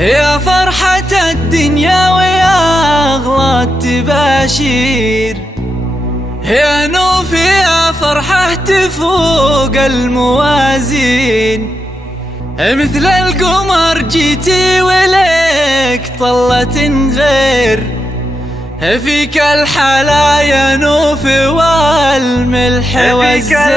يا فرحة الدنيا ويا أغلى التباشير، يا نوف يا فرحة تفوق الموازين، مثل القمر جيتي ولك طلة غير، فيك الحلا يا نوف والملح والزين،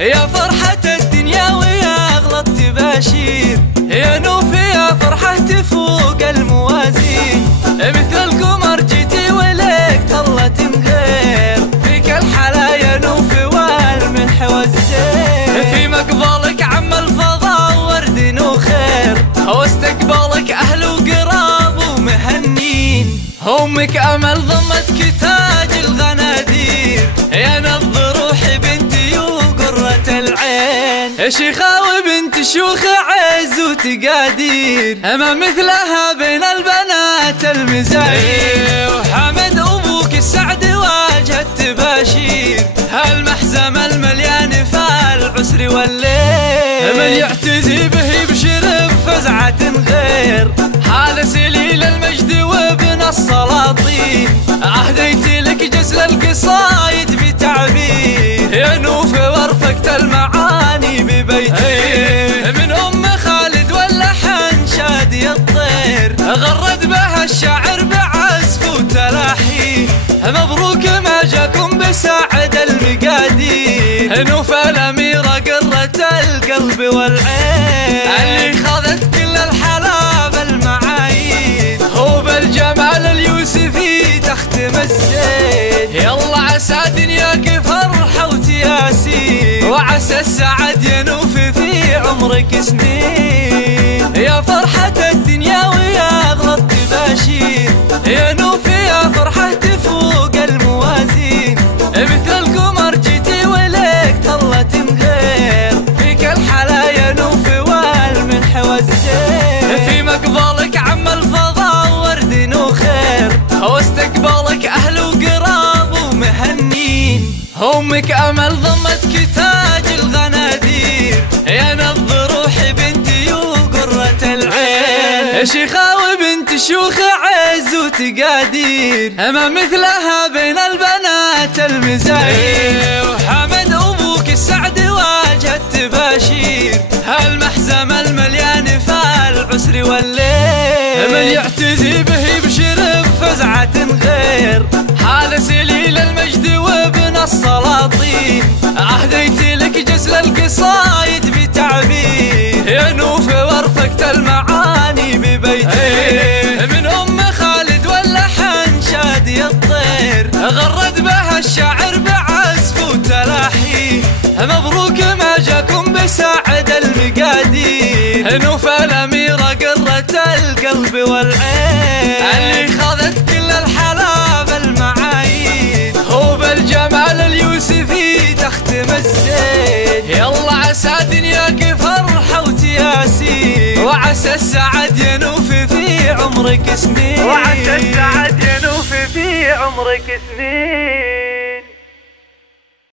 يا فرحة الدنيا ويا أغلى التباشير، يا نوف يا فرحة تفوق الموازين، مثل القمر جيتي ولك طلة غير، فيك الحلا يا نوف والملح والزين، في مقبلك عم الفضاء ورد وخير، واستقبالك أهل وقراب ومهنين، أمك أمل ضمتك تاج الغنادير، يا نبض روحي بنتي وقرة العين، شيخة وبنت شيوخ عز وتقادير، ما مثلها بين البنات المزايين، وحمد أبوك السعد واجه التباشير، هالمحزم المليان فالعسر والليل، من يعتزي به يبشر بفزعة غير، حال سليل المجد وابن السلاطين، أهديت لك جزل القصايد بتعبير، يا نوف وارفقت المعاني ببيتي، من أم خالد واللحن شادي الطير، غرد بها الشاعر بعزف وتلاحين، مبروك ما جاكم بساعد المقادير، نوف الأميرة قرة القلب والعين، اللي خاذت كل الحلا بالمعايين، هو بالجمال اليوسفي تختم الزين، يلا عسى دنياك فرحة وتياسين، وعسى السعد ينوف في عمرك سنين، يا فرحة الدنيا ويا أغلى التباشير، يا نوف يا فرحة تفوق الموازين، مثل القمر جيتي ولك طلة غير، فيك الحلا يا نوف والملح والزين، في مقبلك عم الفضاء ورد وخير، واستقبالك أهل وقراب ومهنين، أمك أمل ضمتك تاج الغنادير، يا نبض روحي بنتي وقرة العين، شيخة وبنت شيوخ عز وتقادير، ما مثلها بين البنات المزايين، وحمد أبوك السعد واجه التباشير، هالمحزم المليان فالعسر والليل، من يعتزي به يبشر بفزعة غير، حال سليل المجد وابن السلاطين، أهديت لك جزل القصايد بتعبير، يا نوف وارفقت المعاني ببيتي، من أم خالد واللحن شادي الطير، غرد بها الشاعر بعزف وتلاحين، مبروك ما جاكم بساعد المقادير، نوف الأميرة قرة القلب والعين، اللي خاذت كل الحلا بالمعايين، هو بالجمال اليوسفي تختم الزين، يلا عسى دنياك فرحة وتياسين، وعسى السعد ينوف في عمرك سنين، وعسى السعد ينوف في عمرك سنين.